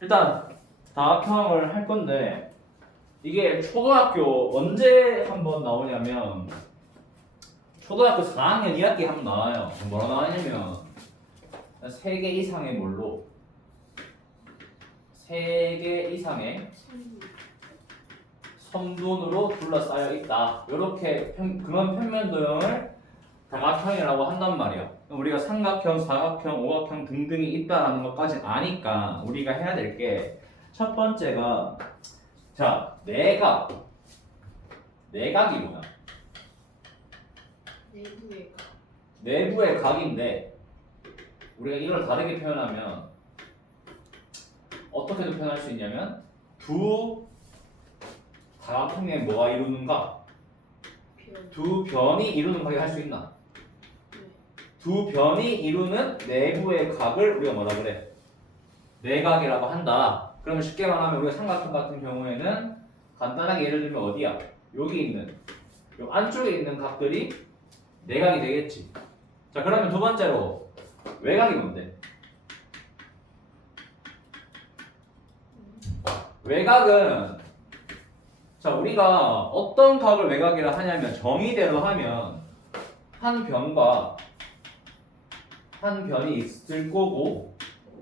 일단 다각형을 할 건데 이게 초등학교 언제 한번 나오냐면 초등학교 4학년 2학기 한번 나와요. 뭐라 나와냐면 3개 이상의 뭘로 3개 이상의 선분으로 둘러싸여 있다. 이렇게 그런 평면 도형을 다각형이라고 한단 말이야. 우리가 삼각형, 사각형, 오각형 등등이 있다라는 것까지 아니까 우리가 해야 될 게 첫 번째가 자 내각이 뭐야? 내부의 각. 내부의 각인데 우리가 이걸 다르게 표현하면 어떻게도 표현할 수 있냐면 두 다각형에 뭐가 이루는가? 별. 두 변이 이루는 각이 할 수 있나? 네. 두 변이 이루는 내부의 각을 우리가 뭐라 그래? 내각이라고 한다. 그러면 쉽게 말하면 우리가 삼각형 같은 경우에는 간단하게 예를 들면 어디야? 여기 있는 요 안쪽에 있는 각들이 내각이 되겠지. 자 그러면 두 번째로 외곽이 뭔데? 외곽은 자 우리가 어떤 각을 외곽이라 하냐면 정의대로 하면 한 변과 한 변이 있을 거고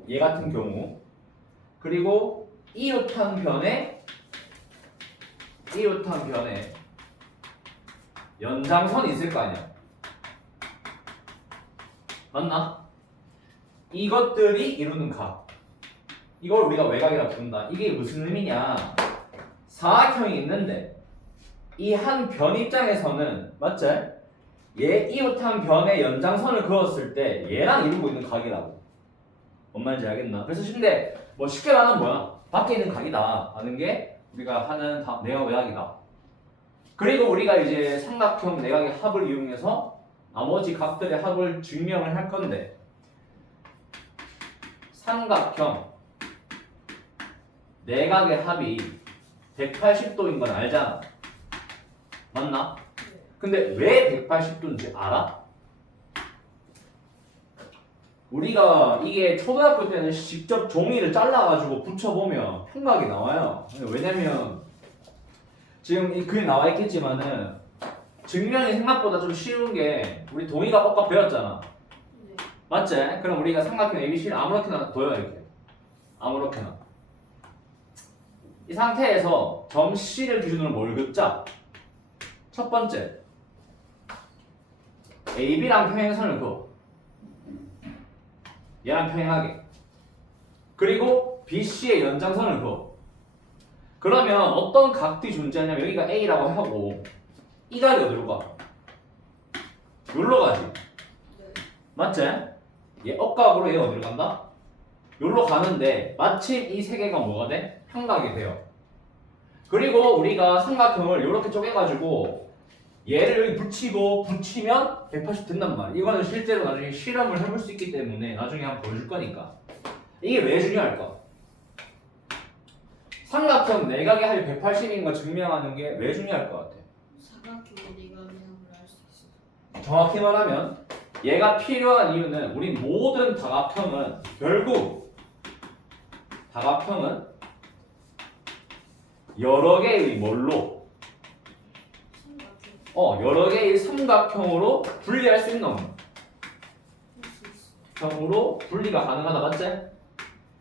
얘 같은 경우 그리고 이웃한 변에 연장선이 있을 거 아니야. 맞나? 이것들이 이루는 각. 이걸 우리가 외곽이라고 부른다. 이게 무슨 의미냐? 사각형이 있는데 이 한 변 입장에서는 맞지? 얘 이웃한 변의 연장선을 그었을 때 얘랑 이루고 있는 각이라고. 뭔 말인지 알겠나? 그래서 근데 뭐 쉽게 말하면 뭐야? 밖에 있는 각이다 하는 게 우리가 하는 내각 외곽이다. 그리고 우리가 이제 삼각형 내각의 합을 이용해서 나머지 각들의 합을 증명을 할 건데 삼각형 내각의 합이 180도인 건 알잖아. 맞나? 네. 근데 왜 180도인지 알아? 우리가 이게 초등학교 때는 직접 종이를 잘라가지고 붙여보면 평각이 나와요. 왜냐면 지금 이 글이 나와 있겠지만은 증명이 생각보다 좀 쉬운 게 우리 동의가 뻑뻑 배웠잖아. 네. 맞지? 그럼 우리가 삼각형 ABC를 아무렇게나 둬요 이렇게. 아무렇게나. 이 상태에서 점 C를 기준으로 뭘 긋자? 첫 번째 AB랑 평행선을 그어. 얘랑 평행하게. 그리고 BC의 연장선을 그어. 그러면 어떤 각들이 존재하냐면 여기가 A라고 하고 이 각이 어디로 가? 여기로 가지. 네. 맞지? 얘 억각으로 얘가 어디로 간다? 여기로 가는데 마침 이 세 개가 뭐가 돼? 평각이 돼요. 그리고 우리가 삼각형을 이렇게 쪼개가지고 얘를 여기 붙이면 180 된단 말이야. 이거는 실제로 나중에 실험을 해볼 수 있기 때문에 나중에 한번 보여줄 거니까. 이게 왜 중요할까? 삼각형 내각의 합이 180인 거 증명하는 게 왜 중요할 것 같아? 사각형의 내각이라고 알 수 있어요. 정확히 말하면 얘가 필요한 이유는 우리 모든 다각형은 결국 다각형은 여러 개의 뭘로? 삼각형. 여러 개의 삼각형으로 분리할 수 있는 할 수 있어요. 형으로 분리가 가능하다. 맞지?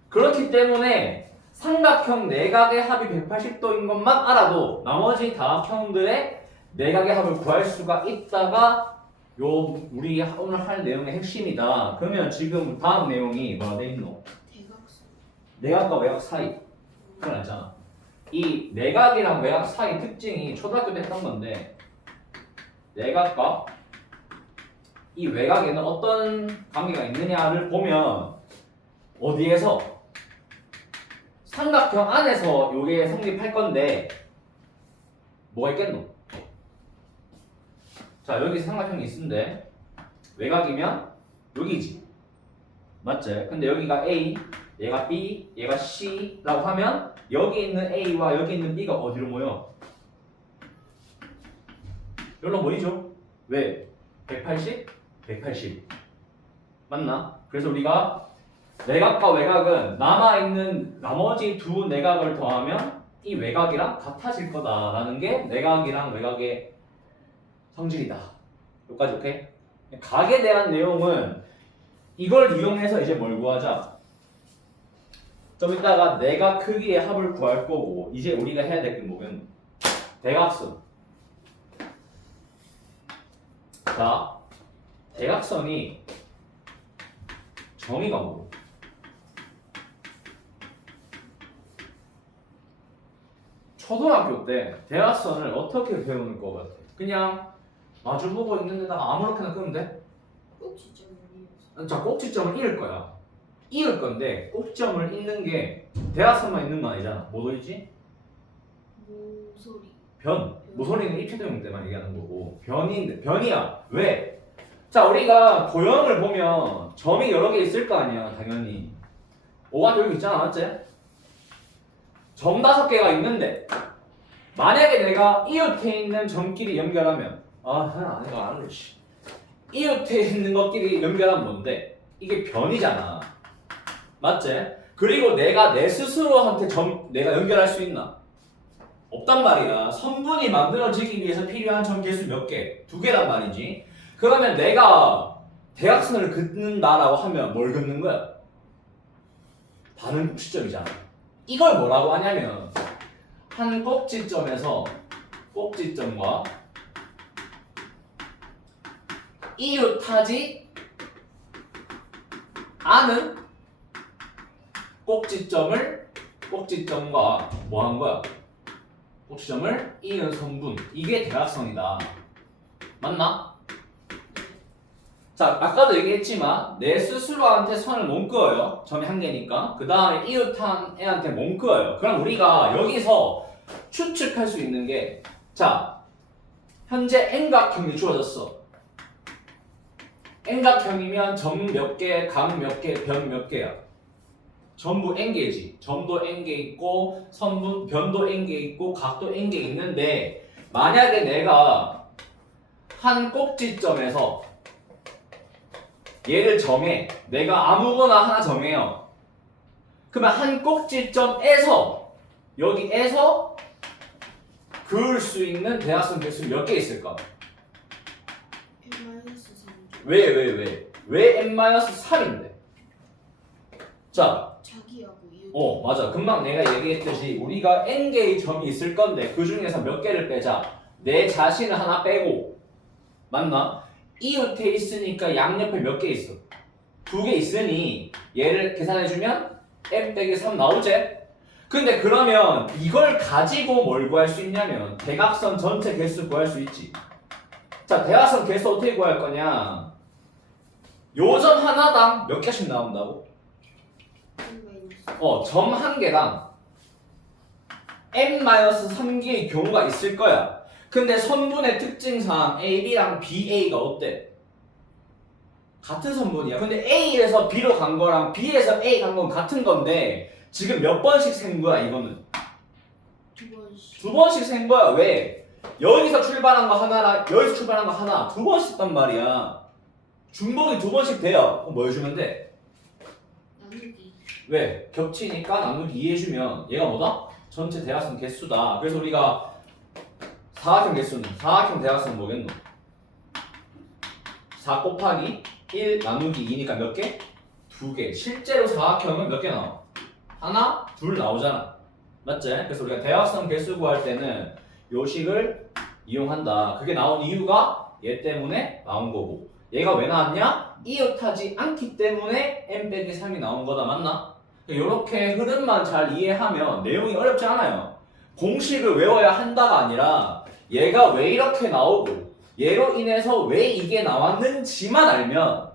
그렇기 때문에 삼각형 내각의 합이 180도인 것만 알아도 나머지 다각형들의 내각의 합을 구할 수가 있다가 요 우리 오늘 할 내용의 핵심이다. 그러면 지금 다음 내용이 뭐가 돼 있노? 대각선. 내각과 외곽 사이. 그건 알잖아. 이 내각이랑 외곽 사이 특징이 초등학교 때 했던 건데 내각과 이 외곽에는 어떤 관계가 있느냐를 보면 어디에서 삼각형 안에서 요게 성립할 건데 뭐가 있겠노? 자 여기 삼각형이 있는데 외곽이면 여기지. 맞지? 근데 여기가 A, 얘가 B, 얘가 C라고 하면 여기 있는 A와 여기 있는 B가 어디로 모여? 여기로 모이죠? 왜? 180? 180 맞나? 그래서 우리가 내각과 외곽은 남아있는 나머지 두 내각을 더하면 이 외곽이랑 같아질 거다라는 게 내각이랑 외곽의 성질이다. 여기까지 오케이? 각에 대한 내용은 이걸 이용해서 이제 뭘 구하자? 좀 이따가 내각 크기의 합을 구할 거고 이제 우리가 해야 될 게 뭐겠노? 대각선. 자, 대각선이 정의가 뭐고? 초등학교 때 대각선을 어떻게 배우는 것 같아? 그냥 마주보고 있는 데다가 아무렇게나 끄면 돼? 꼭지점을 이어서. 자, 꼭지점을 잃을 거야. 잃을 건데 꼭지점을 잃는 게 대각선만 있는 건 아니잖아. 뭐 있지? 모서리. 변. 모서리는 입체도형 때만 얘기하는 거고 변이야. 왜? 자, 우리가 도형을 보면 점이 여러 개 있을 거 아니야. 당연히. 오가 여기 있잖아. 맞지? 점 5개가 있는데 만약에 내가 이웃에 있는 점끼리 연결하면 그냥 내가 안 할래. 이웃에 있는 것끼리 연결하면 뭔데? 이게 변이잖아. 맞지? 그리고 내가 내 스스로한테 내가 연결할 수 있나? 없단 말이야. 선분이 만들어지기 위해서 필요한 점 개수 몇 개? 2개란 말이지. 그러면 내가 대각선을 긋는다라고 하면 뭘 긋는 거야? 반응 꼭지점이잖아. 이걸 뭐라고 하냐면 한 꼭지점에서 꼭지점과 이웃하지 않은 꼭지점과 뭐 한 거야? 꼭지점을 이은 선분. 이게 대각선이다. 맞나? 자, 아까도 얘기했지만 내 스스로한테 선을 못 그어요. 점이 한 개니까. 그 다음에 이웃한 애한테 못 그어요. 그럼 우리가 여기서 추측할 수 있는 게 자, 현재 N각형이 주어졌어. N각형이면 점 몇 개, 각 몇 개, 변 몇 개야? 전부 N개지. 점도 N개 있고 선분, 변도 N개 있고 각도 N개 있는데 만약에 내가 한 꼭지점에서 얘를 정해. 내가 아무거나 하나 정해요. 그러면 한 꼭지점에서 여기에서 그을 수 있는 대각선 개수 몇 개 있을까? N-3. 왜 n-3인데? 자, 자기하고 이웃. 맞아. 금방 내가 얘기했듯이 우리가 n개의 점이 있을 건데 그 중에서 몇 개를 빼자. 내 자신을 하나 빼고 맞나? 이웃에 있으니까 양옆에 몇 개 있어? 2개 있으니 얘를 계산해주면 n 빼기 3 나오지? 근데 그러면 이걸 가지고 뭘 구할 수 있냐면 대각선 전체 개수 구할 수 있지. 자, 대각선 개수 어떻게 구할 거냐? 요 점 하나당 몇 개씩 나온다고? N-. 점 한 개당 n-3개의 경우가 있을 거야. 근데 선분의 특징상 AB랑 BA가 어때? 같은 선분이야. 근데 A에서 B로 간 거랑 B에서 A 간 건 같은 건데 지금 몇 번씩 센 거야 이거는? 2번씩. 2번씩 센 거야. 왜? 여기서 출발한 거 하나랑 여기서 출발한 거 하나 2번씩 했단 말이야. 중복이 2번씩 돼요. 그럼 뭐 해주면 돼? 나누기. 왜? 겹치니까 나누기 2 해주면 얘가 뭐다? 전체 대각선 개수다. 그래서 우리가 사각형 개수는 사각형 대각선 뭐겠노? 4 곱하기 1 나누기 2니까 몇 개? 2개. 실제로 사각형은 몇 개 나와? 하나, 둘 나오잖아. 맞지? 그래서 우리가 대각선 개수 구할 때는 요식을 이용한다. 그게 나온 이유가 얘 때문에 나온 거고 얘가 왜 나왔냐? 이웃하지 않기 때문에 n-3이 나온 거다. 맞나? 이렇게 흐름만 잘 이해하면 내용이 어렵지 않아요. 공식을 외워야 한다가 아니라 얘가 왜 이렇게 나오고 얘로 인해서 왜 이게 나왔는지만 알면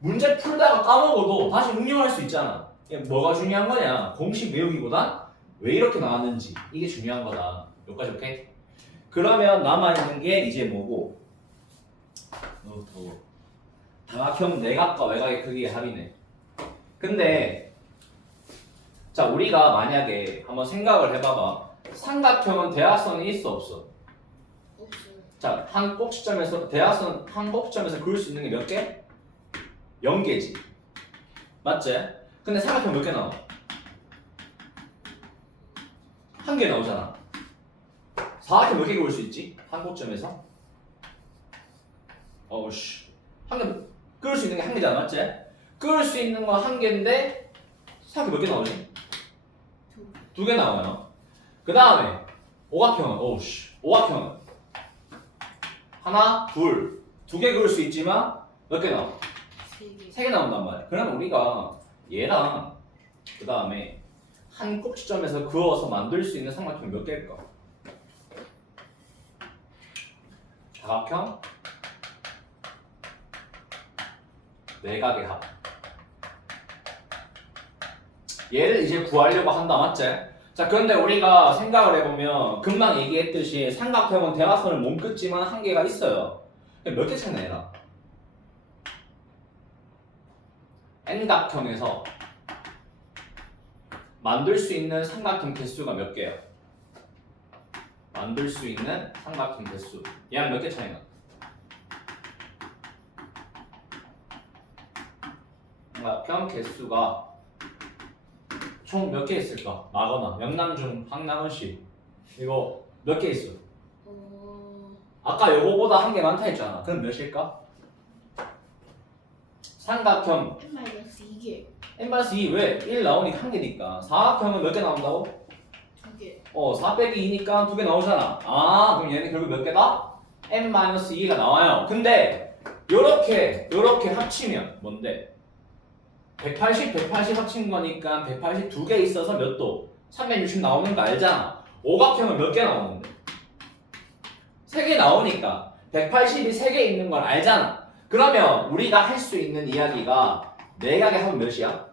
문제 풀다가 까먹어도 다시 응용할 수 있잖아. 뭐가 중요한 거냐? 공식 외우기보단 왜 이렇게 나왔는지 이게 중요한 거다. 여기까지 오케이? 그러면 남아있는 게 이제 뭐고? 더워. 다각형 내각과 외곽의 크기의 합이네. 근데 자, 우리가 만약에 한번 생각을 해봐봐. 삼각형은 대각선이 있어 없어? 없어요. 자, 한 꼭지점에서 대각선 한 꼭지점에서 그을 수 있는 게 몇 개? 0개지. 맞지? 근데 삼각형 몇 개 나와? 한 개 나오잖아. 사각형 몇 개 그을 수 있지? 한 곳점에서? 어우씨. 한 개 그을 수 있는 게 한 개잖아, 맞지? 그을 수 있는 건 한 개인데 사각형 몇 개 나오지? 두 개 나와요. 그 다음에 오각형은 오우씨. 오각형은 하나, 둘, 두 개 그을 수 있지만 몇 개 나와? 세 개 나온단 말이야. 그러면 우리가 얘랑 그 다음에 한 꼭지점에서 그어서 만들 수 있는 삼각형 몇 개일까? 다각형, 내각의 합. 얘를 이제 구하려고 한다, 맞지? 자, 그런데 우리가 생각을 해보면 금방 얘기했듯이 삼각형은 대각선을 못 긋지만 한계가 있어요. 몇 개 차이나 얘라? N각형에서 만들 수 있는 삼각형 개수가 몇 개야? 만들 수 있는 삼각형 개수. 얘랑 몇 개 차이나? 삼각형 개수가 총 몇 개 있을까? 마거나 명남중 황남은씨 이거 몇 개 있어? 아까 요거보다 한 개 많다 했잖아. 그럼 몇일까? 삼각형 N-2개. N-2 왜? 1 나오니까 한 개니까. 사각형은 몇 개 나온다고? 2개. 4 빼기 2니까 두 개 나오잖아. 아, 그럼 얘는 결국 몇 개다? N-2가 나와요. 근데 요렇게 합치면 뭔데? 180 합친 거니까 180 두 개 있어서 몇 도? 360 나오는 거 알잖아. 오각형은 몇 개 나오는데? 3개 나오니까 180이 3개 있는 걸 알잖아. 그러면 우리가 할 수 있는 이야기가 내각의 합은 몇이야?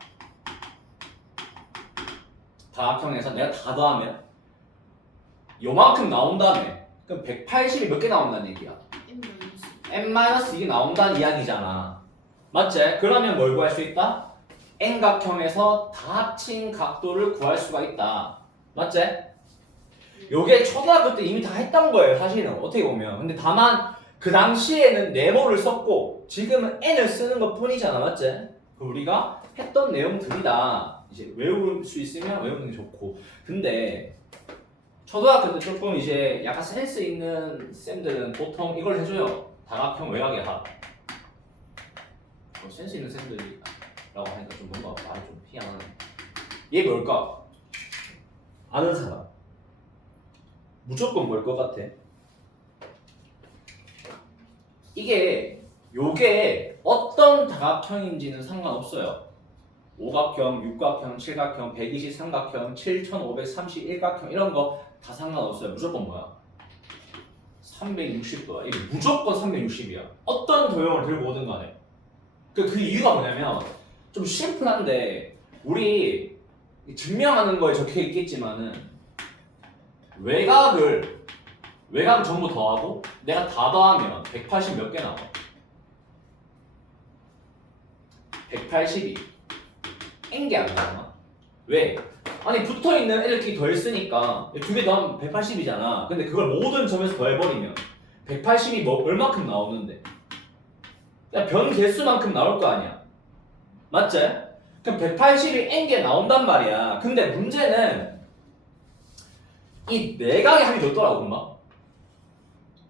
다각형에서 내가 다 더하면 요만큼 나온다며. 그럼 180이 몇 개 나온다는 얘기야? N-2이 나온다는 이야기잖아. 맞지? 그러면 뭘 구할 수 있다? N각형에서 다 합친 각도를 구할 수가 있다. 맞지? 요게 초등학교 때 이미 다 했던 거예요, 사실은. 어떻게 보면. 근데 다만 그 당시에는 네모를 썼고 지금은 N을 쓰는 것 뿐이잖아. 맞지? 우리가 했던 내용들이다. 이제 외울 수 있으면 외우는 게 좋고. 근데 초등학교 때 조금 이제 약간 센스 있는 쌤들은 보통 이걸 해줘요. 다각형 외곽의 합. 센스 있는 쌤들이라고 하니까 좀 뭔가 말이 좀 희한하네. 얘 뭘까? 아는 사람. 무조건 뭘 것 같아? 요게 어떤 다각형인지는 상관없어요. 오각형, 육각형, 칠각형, 123각형, 7531각형 이런 거 다 상관없어요. 무조건 뭐야? 360도야. 이게 무조건 360이야. 어떤 도형을 들고 오든 간에. 그 이유가 뭐냐면 좀 심플한데 우리 증명하는 거에 적혀 있겠지만은 외곽을 전부 더하고 내가 다 더하면 180 몇 개 나와? 180이 N개 안 나오나? 왜? 아니 붙어있는 애들끼리 더했으니까 두 개 더하면 180이잖아. 근데 그걸 모든 점에서 더해버리면 180이 뭐 얼마큼 나오는데? 야, 변 개수만큼 나올 거 아니야. 맞지? 그럼 180이 N개 나온단 말이야. 근데 문제는 이 내각의 합이 몇 도라고 금방?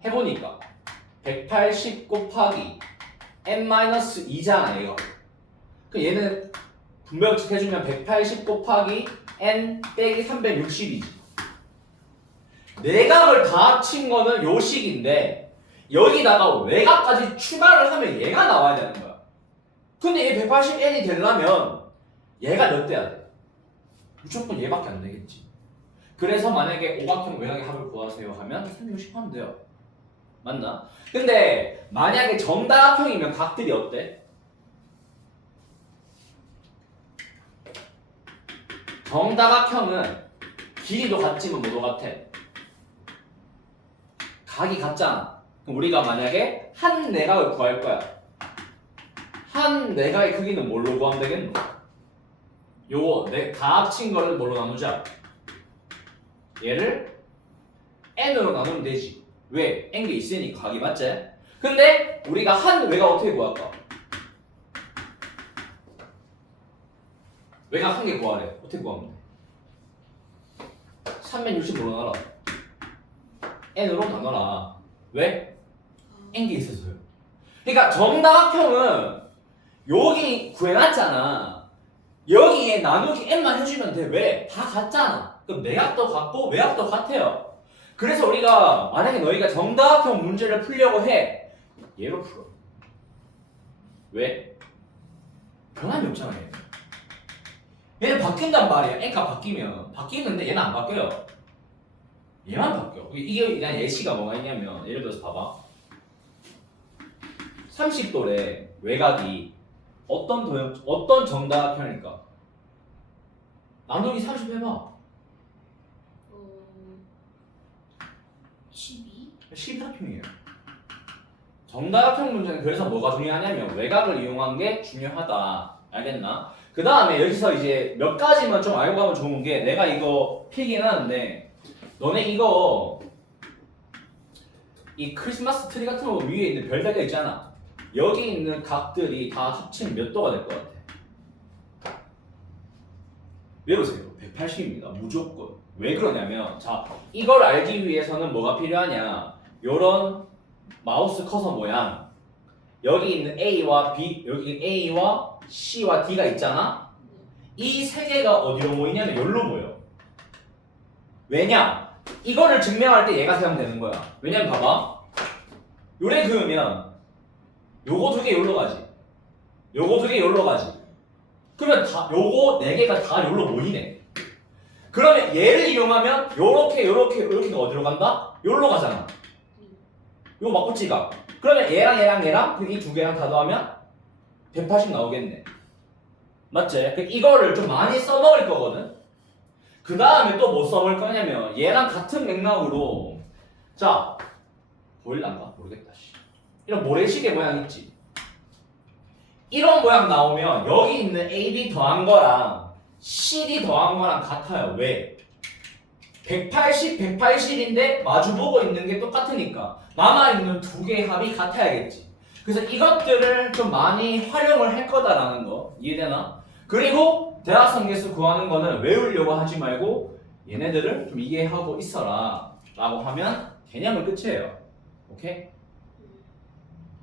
해보니까 180 곱하기 N-2잖아 얘가. 그 얘는 분배법칙 해주면 180 곱하기 N 빼기 360이지. 내각을 다 합친 거는 요 식인데 여기다가 외곽까지 추가를 하면 얘가 나와야 되는 거야. 근데 얘 180N이 되려면 얘가 몇 돼야 돼? 무조건 얘밖에 안 되겠지. 그래서 만약에 오각형 외곽의 합을 구하세요 하면 360 하면 돼요. 맞나? 근데 만약에 정다각형이면 각들이 어때? 정다각형은 길이도 같지만 뭐도 같아? 각이 같잖아. 그럼 우리가 만약에 한 내각을 구할 거야. 한 내각의 크기는 뭘로 구하면 되겠노? 요거 다 합친 거를 뭘로 나누자? 얘를 n으로 나누면 되지. 왜? n개 있으니까 각이 맞지? 근데 우리가 한 외곽 어떻게 구할까? 외곽 한 개 구하래. 어떻게 구하면 돼? 360으로 나눠라. n으로 나눠라. 왜? n개 있어서요. 그러니까 정다각형은 여기 구해놨잖아. 여기에 나누기 n만 해주면 돼. 왜? 다 같잖아. 그럼 내각도 같고 외곽도 같아요. 그래서 우리가 만약에 너희가 정다각형 문제를 풀려고 해. 얘로 풀어. 왜? 변함이 없잖아. 얘는 바뀐단 말이야. n가 바뀌면 바뀌는데 얘는 안 바뀌어요. 얘만 바뀌어. 이게 그냥 예시가 뭐가 있냐면 예를 들어서 봐봐. 30도래 외곽이 어떤 정다각형일까? 나누기 30 해봐. 12? 12합형이에요. 정다각형 문제는 그래서 뭐가 중요하냐면 외곽을 이용한 게 중요하다. 알겠나? 그 다음에 여기서 이제 몇 가지만 좀 알고 가면 좋은 게 내가 이거 필긴 하는데 너네 이거 이 크리스마스 트리 같은 거 위에 있는 별 달려 있잖아. 여기 있는 각들이 다 합치면 몇 도가 될 것 같아? 외우세요. 180입니다. 무조건. 왜 그러냐면 자 이걸 알기 위해서는 뭐가 필요하냐? 요런 마우스 커서 모양 여기 있는 A와 B 여기 A와 C와 D가 있잖아. 이 세 개가 어디로 모이냐면 여기로 모여. 왜냐? 이거를 증명할 때 얘가 사용되는 거야. 왜냐면 봐봐. 요래 그으면 요거 두 개 여기로 가지. 요거 두 개 여기로 가지. 그러면 다 요거 네 개가 다 여기로 모이네. 그러면 얘를 이용하면 요렇게가 어디로 간다? 여기로 가잖아. 요거 맞고치가. 그러면 얘랑 이 두 개랑 다 더하면 180 나오겠네. 맞지? 이거를 좀 많이 써먹을 거거든. 그 다음에 또 뭐 써먹을 거냐면 얘랑 같은 맥락으로 자 보일란가? 모르겠다. 이런 모래시계 모양 있지? 이런 모양 나오면 여기 있는 AB 더한 거랑 CD 더한 거랑 같아요. 왜? 180, 180인데 마주보고 있는 게 똑같으니까 남아있는 두 개의 합이 같아야겠지. 그래서 이것들을 좀 많이 활용을 할 거다라는 거 이해되나? 그리고 대각선 개수 구하는 거는 외우려고 하지 말고 얘네들을 좀 이해하고 있어라 라고 하면 개념은 끝이에요. 오케이?